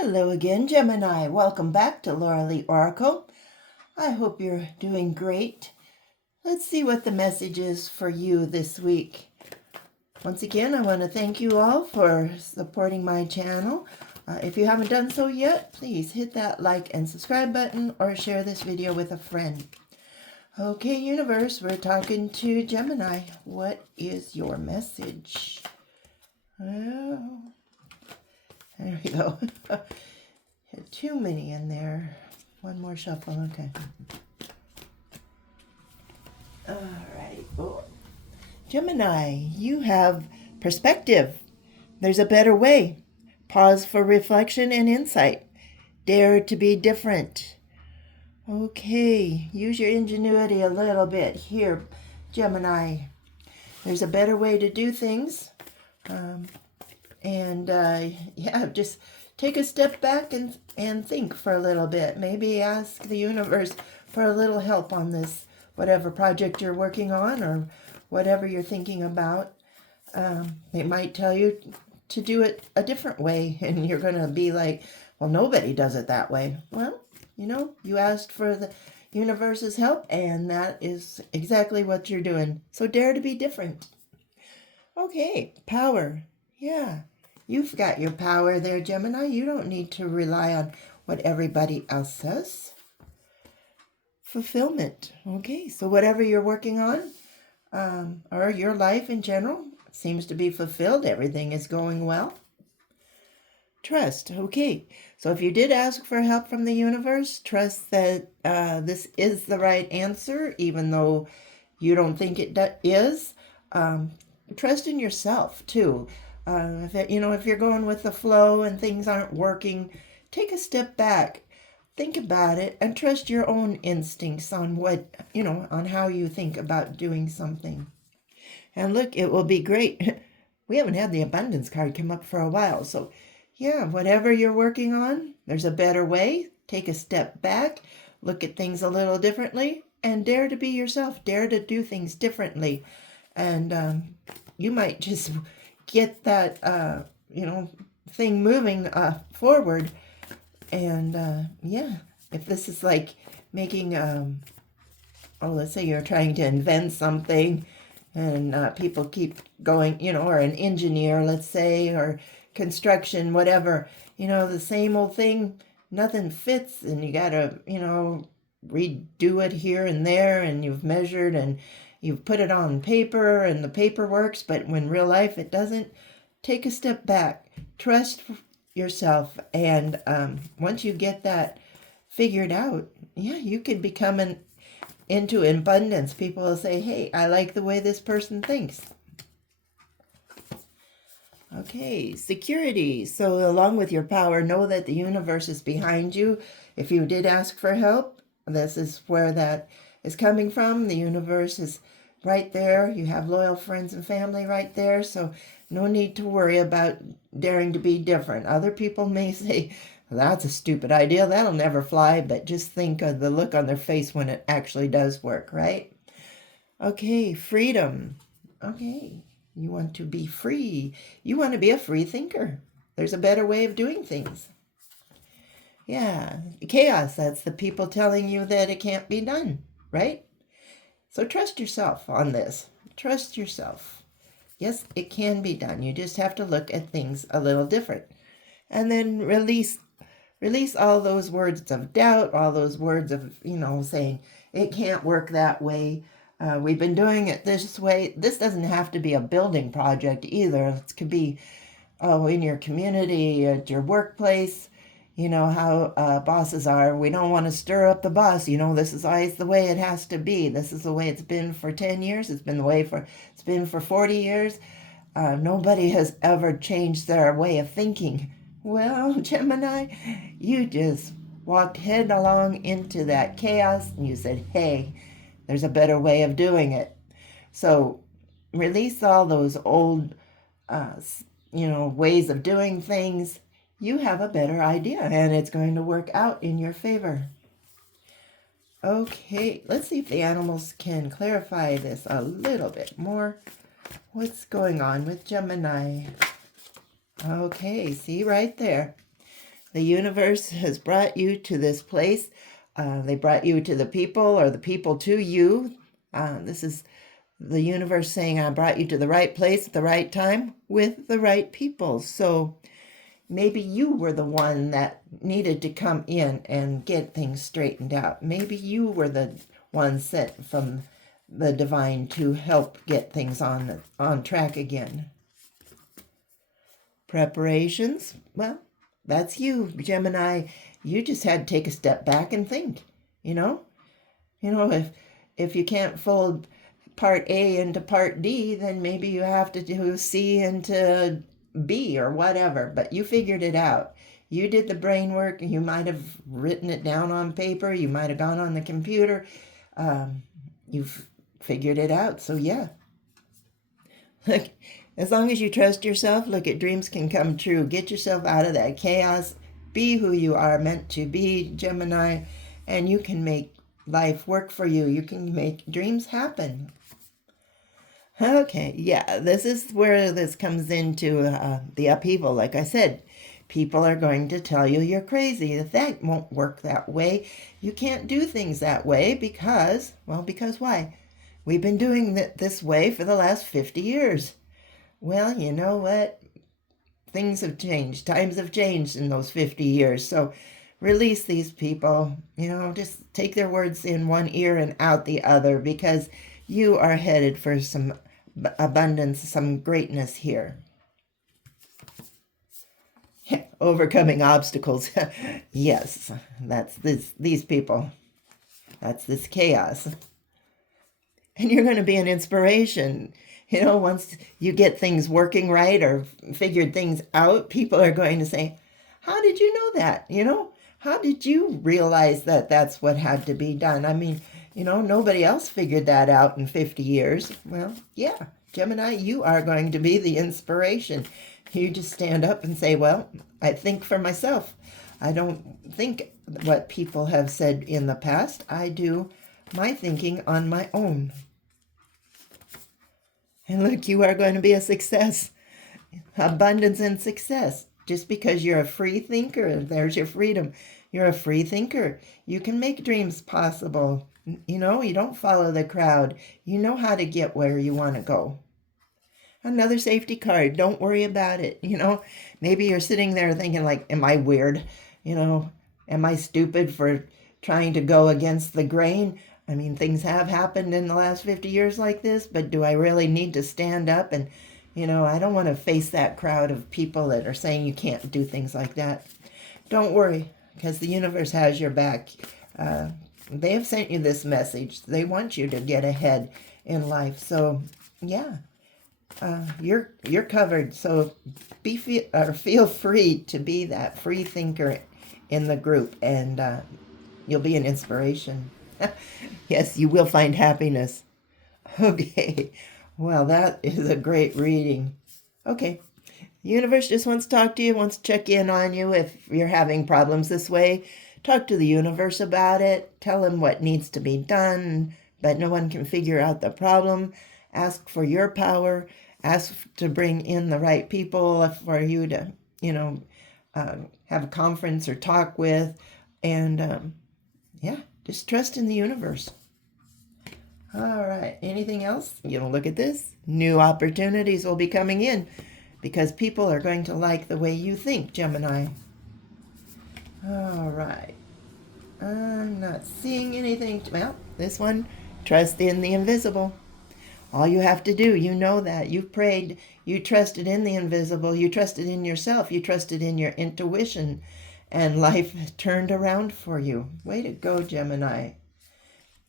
Hello again, Gemini. Welcome back to Laura Lee Oracle. I hope you're doing great. Let's see what the message is for you this week. Once again, I want to thank you all for supporting my channel. If you haven't done so yet, please hit that like and subscribe button or share this video with a friend. Okay, universe, we're talking to Gemini. What is your message? Oh, there we go. Had too many in there. One more shuffle, okay. All right. Oh. Gemini, you have perspective. There's a better way. Pause for reflection and insight. Dare to be different. Okay, use your ingenuity a little bit here, Gemini. There's a better way to do things. Yeah, just take a step back and think for a little bit. Maybe ask the universe for a little help on this, whatever project you're working on or whatever you're thinking about. They might tell you to do it a different way, and you're going to be like, well, nobody does it that way. Well, you asked for the universe's help, and that is exactly what you're doing. So dare to be different. Okay, power. Yeah, you've got your power there, Gemini. You don't need to rely on what everybody else says. Fulfillment. Okay, so whatever you're working on, or your life in general, seems to be fulfilled. Everything is going well. Trust. Okay, so if you did ask for help from the universe, trust that this is the right answer, even though you don't think it is. Trust in yourself too. If you're going with the flow and things aren't working, take a step back, think about it, and trust your own instincts on on how you think about doing something. And look, it will be great. We haven't had the abundance card come up for a while. So yeah, whatever you're working on, there's a better way. Take a step back, look at things a little differently, and dare to be yourself. Dare to do things differently. And you might just get that, thing moving forward. And yeah, if this is like making, let's say you're trying to invent something and people keep going, or an engineer, let's say, or construction, whatever, the same old thing, nothing fits, and you gotta, redo it here and there, and you've measured and you've put it on paper and the paper works, but when real life it doesn't. Take a step back, trust yourself, and once you get that figured out, yeah, you could become into abundance. People will say, hey, I like the way this person thinks. Okay, security. So along with your power, know that the universe is behind you. If you did ask for help, this is where that is coming from. The universe is right there. You have loyal friends and family right there. So no need to worry about daring to be different. Other people may say, that's a stupid idea. That'll never fly. But just think of the look on their face when it actually does work, right? Okay, freedom. Okay, you want to be free. You want to be a free thinker. There's a better way of doing things. Yeah, chaos. That's the people telling you that it can't be done, right? So trust yourself on this. Trust yourself. Yes, it can be done. You just have to look at things a little different. And then release all those words of doubt, all those words of, saying it can't work that way. We've been doing it this way. This doesn't have to be a building project either. It could be, in your community, at your workplace. You know how bosses are. We don't want to stir up the boss. This is always the way it has to be. This is the way it's been for 10 years. It's been for 40 years. Nobody has ever changed their way of thinking. Well, Gemini, you just walked headlong into that chaos and you said, hey, there's a better way of doing it. So release all those old, ways of doing things. You have a better idea, and it's going to work out in your favor. Okay, let's see if the animals can clarify this a little bit more. What's going on with Gemini? Okay, see right there. The universe has brought you to this place. They brought you to the people, or the people to you. This is the universe saying, I brought you to the right place at the right time with the right people. So maybe you were the one that needed to come in and get things straightened out. Maybe you were the one sent from the divine to help get things on track again. Preparations, well, that's you, Gemini. You just had to take a step back and think, you know? If you can't fold part A into part D, then maybe you have to do C into B or whatever, but you figured it out. You did the brain work. You might have written it down on paper. You might have gone on the computer. You've figured it out. So yeah. Look, as long as you trust yourself, look, at dreams can come true. Get yourself out of that chaos. Be who you are meant to be, Gemini, and you can make life work for you. You can make dreams happen. Okay, yeah, this is where this comes into the upheaval. Like I said, people are going to tell you you're crazy. That won't work that way. You can't do things that way because why? We've been doing it this way for the last 50 years. Well, you know what? Things have changed. Times have changed in those 50 years. So release these people. Just take their words in one ear and out the other, because you are headed for some abundance, some greatness here. Overcoming obstacles. Yes, that's these people. That's this chaos. And you're going to be an inspiration. Once you get things working right or figured things out, people are going to say, how did you know that? How did you realize that that's what had to be done? I mean, nobody else figured that out in 50 years. Well, yeah, Gemini, you are going to be the inspiration. You just stand up and say, well, I think for myself. I don't think what people have said in the past. I do my thinking on my own. And look, you are going to be a success. Abundance and success. Just because you're a free thinker, there's your freedom. You're a free thinker. You can make dreams possible. You don't follow the crowd. You know how to get where you want to go. Another safety card. Don't worry about it. Maybe you're sitting there thinking like, am I weird? Am I stupid for trying to go against the grain? I mean, things have happened in the last 50 years like this, but do I really need to stand up? And, I don't want to face that crowd of people that are saying you can't do things like that. Don't worry, because the universe has your back. They have sent you this message. They want you to get ahead in life. So, yeah, you're covered. So feel free to be that free thinker in the group, and you'll be an inspiration. Yes, you will find happiness. Okay, well, that is a great reading. Okay, the universe just wants to talk to you, wants to check in on you. If you're having problems this way, talk to the universe about it. Tell him what needs to be done, but no one can figure out the problem. Ask for your power. Ask to bring in the right people for you to, have a conference or talk with. And, just trust in the universe. All right. Anything else? Look at this. New opportunities will be coming in because people are going to like the way you think, Gemini. All right. I'm not seeing anything. Well, this one, trust in the invisible. All you have to do, you know that. You've prayed. You trusted in the invisible. You trusted in yourself. You trusted in your intuition. And life turned around for you. Way to go, Gemini.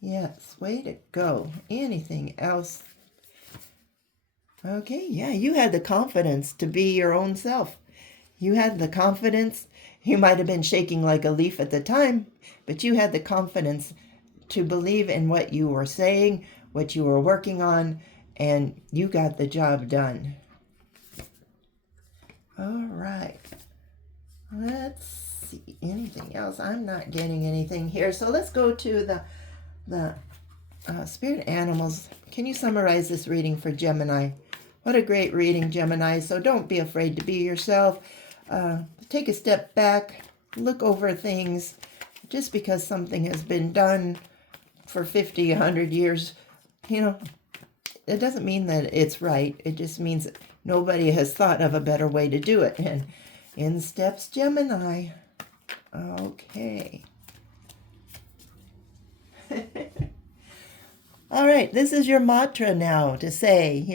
Yes, way to go. Anything else? Okay, yeah, you had the confidence to be your own self. You had the confidence. You might have been shaking like a leaf at the time, but you had the confidence to believe in what you were saying, what you were working on, and you got the job done. All right. Let's see. Anything else? I'm not getting anything here. So let's go to the spirit animals. Can you summarize this reading for Gemini? What a great reading, Gemini. So don't be afraid to be yourself. Take a step back. look over things. Just because something has been done for 50, 100 years, it doesn't mean that it's right. It just means that nobody has thought of a better way to do it. And in steps Gemini. Okay. All right, this is your mantra now to say,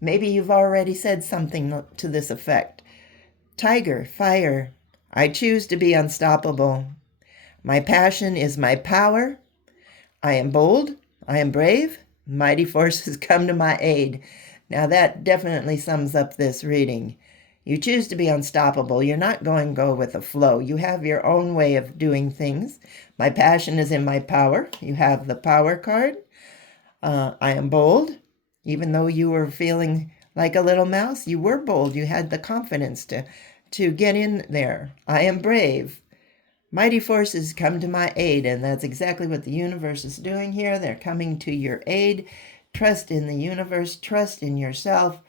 maybe you've already said something to this effect. Tiger, fire. I choose to be unstoppable. My passion is my power. I am bold. I am brave. Mighty forces come to my aid. Now that definitely sums up this reading. You choose to be unstoppable. You're not going to go with the flow. You have your own way of doing things. My passion is in my power. You have the power card. I am bold. Even though you were feeling like a little mouse, you were bold. You had the confidence to get in there. I am brave. Mighty forces come to my aid, and that's exactly what the universe is doing here. They're coming to your aid. Trust in the universe, trust in yourself,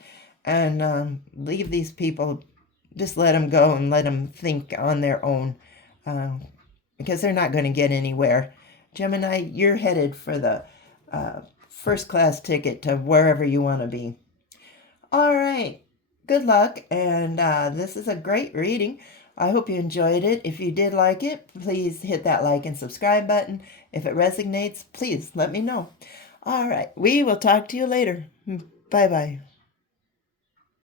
and leave these people, just let them go and let them think on their own, because they're not going to get anywhere. Gemini, you're headed for the first class ticket to wherever you want to be. All right, good luck, and this is a great reading. I hope you enjoyed it. If you did like it, please hit that like and subscribe button. If it resonates, please let me know. All right, we will talk to you later. Bye-bye.